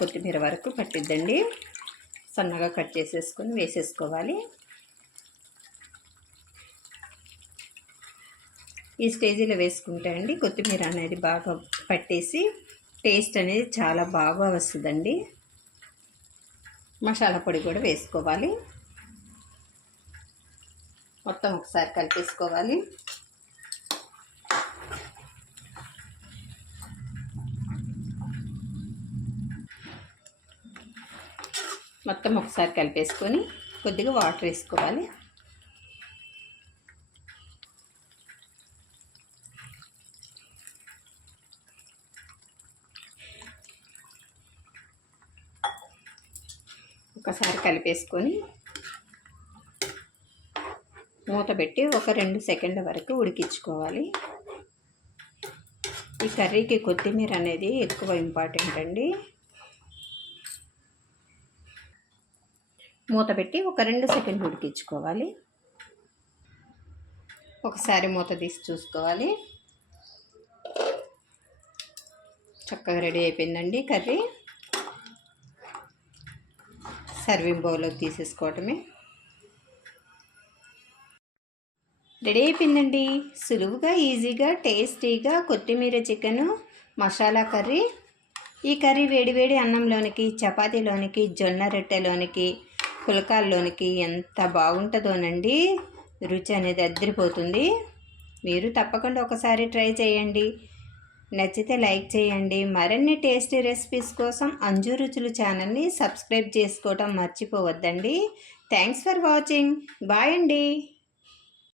కొత్తిమీర వరకు పట్టిద్దండి. సన్నగా కట్ చేసేసుకొని వేసేసుకోవాలి. ఈ స్టేజీలో వేసుకుంటే అండి కొత్తిమీర అనేది బాగా పట్టేసి టేస్ట్ అనేది చాలా బాగా వస్తుందండి. మసాలా పొడి కూడా వేసుకోవాలి. మొత్తం ఒకసారి కలిపేసుకోవాలి. మొత్తం ఒకసారి కలిపేసుకొని కొద్దిగా వాటర్ వేసుకోవాలి. ఒకసారి కలిపేసుకొని మూత పెట్టి ఒక 2 సెకండ్ల వరకు ఉడికించుకోవాలి. ఈ కర్రీకి కొత్తిమీర అనేది ఎక్కువ ఇంపార్టెంట్ అండి. మూత పెట్టి ఒక 2 సెకండ్లు ఉడికించుకోవాలి. ఒకసారి మూత తీసి చూసుకోవాలి. చక్కగా రెడీ అయిపోయిందండి కర్రీ. సర్వింగ్ బౌల్లోకి తీసేసుకోవటమే. రెడీ అయిపోయిందండి. సులువుగా ఈజీగా టేస్టీగా కొత్తిమీర చికెను మసాలా కర్రీ. ఈ కర్రీ వేడివేడి అన్నంలోనికి, చపాతీలోనికి, జొన్న రొట్టెలోనికి, పులకాల్లోనికి ఎంత బాగుంటుందోనండి. రుచి అనేది అద్దరిపోతుంది. మీరు తప్పకుండా ఒకసారి ట్రై చేయండి. నచ్చితే లైక్ చేయండి. మరిన్ని టేస్టీ రెసిపీస్ కోసం అంజు రుచులు ఛానల్ని సబ్స్క్రైబ్ చేసుకోవడం మర్చిపోవద్దండి. Thanks for watching. బాయ్ అండి.